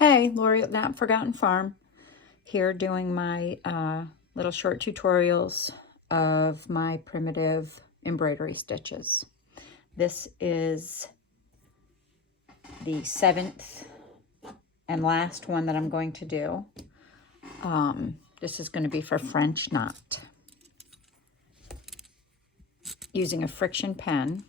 Hey, Lori at Not Forgotten Farm here doing my little short tutorials of my primitive embroidery stitches. This is the 7th and last one that I'm going to do. This is going to be for French knot. Using a friction pen.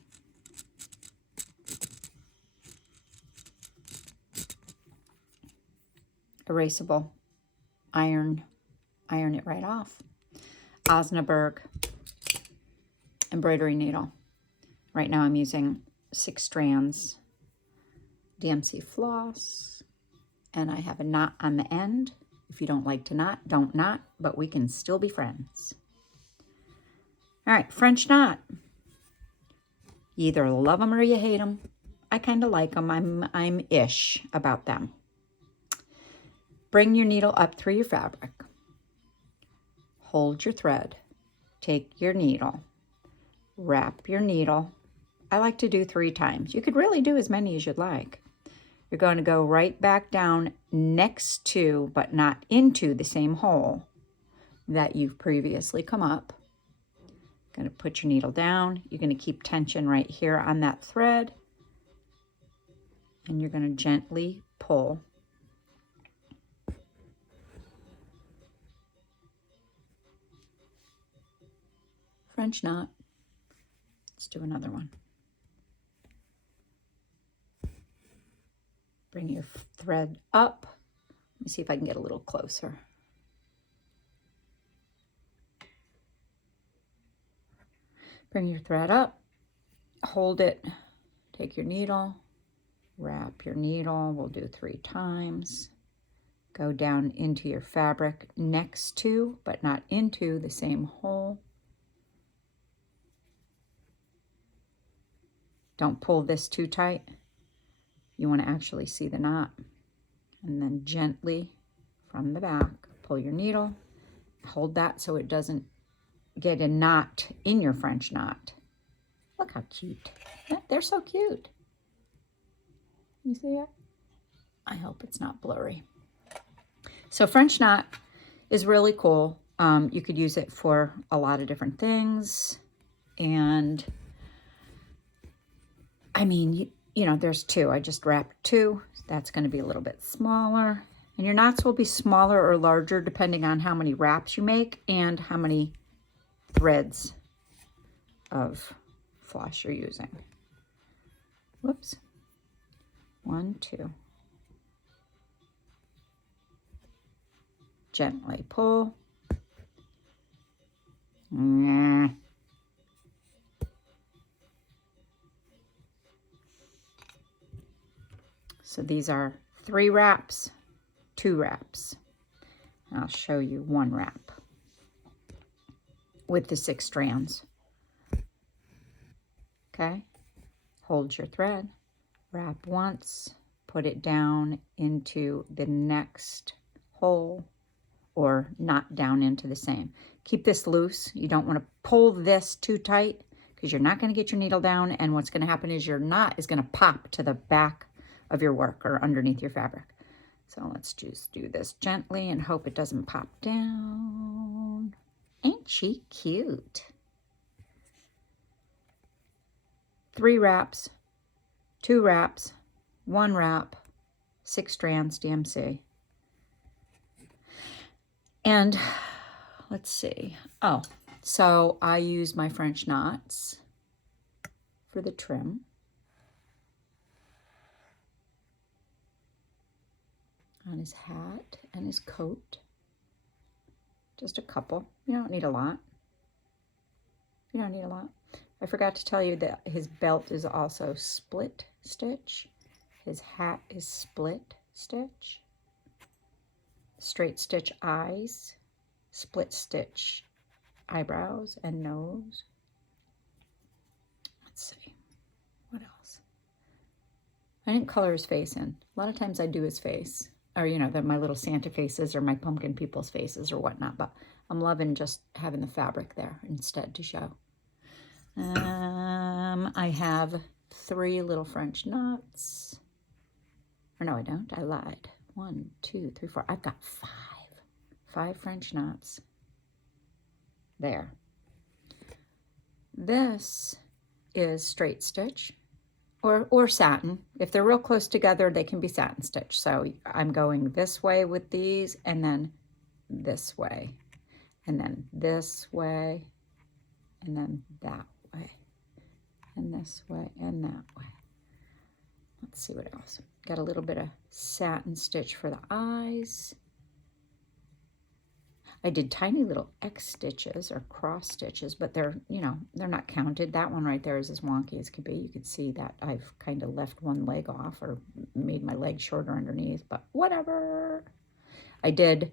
Erasable. Iron it right off. Osnaburg embroidery needle. Right now I'm using 6 strands DMC floss, and I have a knot on the end. If you don't like to knot, don't knot, but we can still be friends. All right, French knot. You either love them or you hate them. I kind of like them. I'm ish about them. Bring your needle up through your fabric. Hold your thread. Take your needle. Wrap your needle. I like to do 3 times. You could really do as many as you'd like. You're going to go right back down next to, but not into, the same hole that you've previously come up. Going to put your needle down. You're going to keep tension right here on that thread. And you're going to gently pull. French knot. Let's do another one. Bring your thread up. Let me see if I can get a little closer. Bring your thread up, hold it, take your needle, wrap your needle. We'll do 3 times. Go down into your fabric next to, but not into, the same hole. Don't pull this too tight. You want to actually see the knot. And then gently from the back, pull your needle, hold that so it doesn't get a knot in your French knot. Look how cute. They're so cute. You see it? I hope it's not blurry. So French knot is really cool. You could use it for a lot of different things. And I mean, you know, there's 2. I just wrapped 2. That's going to be a little bit smaller. And your knots will be smaller or larger depending on how many wraps you make and how many threads of floss you're using. Whoops. 1, 2. Gently pull. So these are 3 wraps, 2 wraps. I'll show you 1 wrap with the 6 strands. Okay, hold your thread, wrap once, put it down into the next hole, or not down into the same. Keep this loose. You don't want to pull this too tight because you're not going to get your needle down, and what's going to happen is your knot is going to pop to the back of your work or underneath your fabric. So let's just do this gently and hope it doesn't pop down. Ain't she cute? 3 wraps, 2 wraps, 1 wrap, 6 strands DMC. And let's see. Oh, so I use my French knots for the trim. On his hat and his coat. Just a couple. You don't need a lot. You don't need a lot. I forgot to tell you that his belt is also split stitch. His hat is split stitch. Straight stitch eyes. Split stitch eyebrows and nose. Let's see. What else? I didn't color his face in. A lot of times I do his face. Or, you know, my little Santa faces or my pumpkin people's faces or whatnot. But I'm loving just having the fabric there instead to show. I have 3 little French knots. Or no, I don't. I lied. 1, 2, 3, 4. I've got 5 French knots there. This is straight stitch or satin. If they're real close together, they can be satin stitch. So I'm going this way with these, and then this way, and then this way, and then that way, and this way, and that way. Let's see what else. Got a little bit of satin stitch for the eyes. I did tiny little X stitches or cross stitches, but they're, you know, they're not counted. That one right there is as wonky as could be. You could see that I've kind of left one leg off or made my leg shorter underneath, but whatever. I did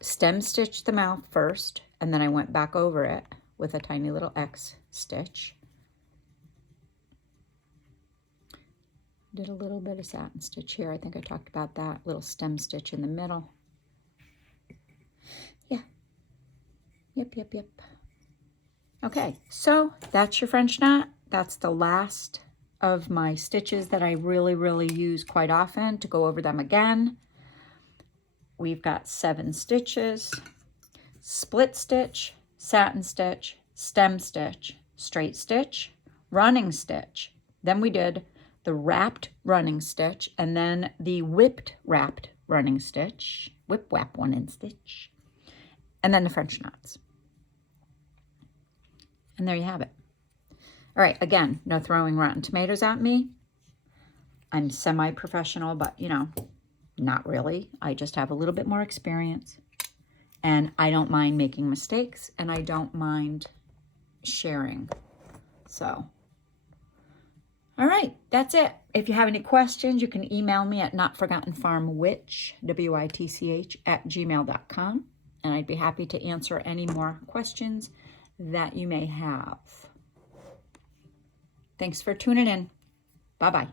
stem stitch the mouth first, and then I went back over it with a tiny little X stitch. Did a little bit of satin stitch here. I think I talked about that. Little stem stitch in the middle. Yeah. Yep. Okay, so that's your French knot. That's the last of my stitches that I really use quite often. To go over them again, we've got 7 stitches: split stitch, satin stitch, stem stitch, straight stitch, running stitch. Then we did the wrapped running stitch, and then the whipped wrapped running stitch, whip whap one in stitch, and then the French knots. And there you have it. All right, again, no throwing rotten tomatoes at me. I'm semi-professional, but you know, not really. I just have a little bit more experience, and I don't mind making mistakes, and I don't mind sharing. So, all right, that's it. If you have any questions, you can email me at notforgottenfarmwitch, WITCH, @gmail.com, and I'd be happy to answer any more questions that you may have. Thanks for tuning in. Bye-bye.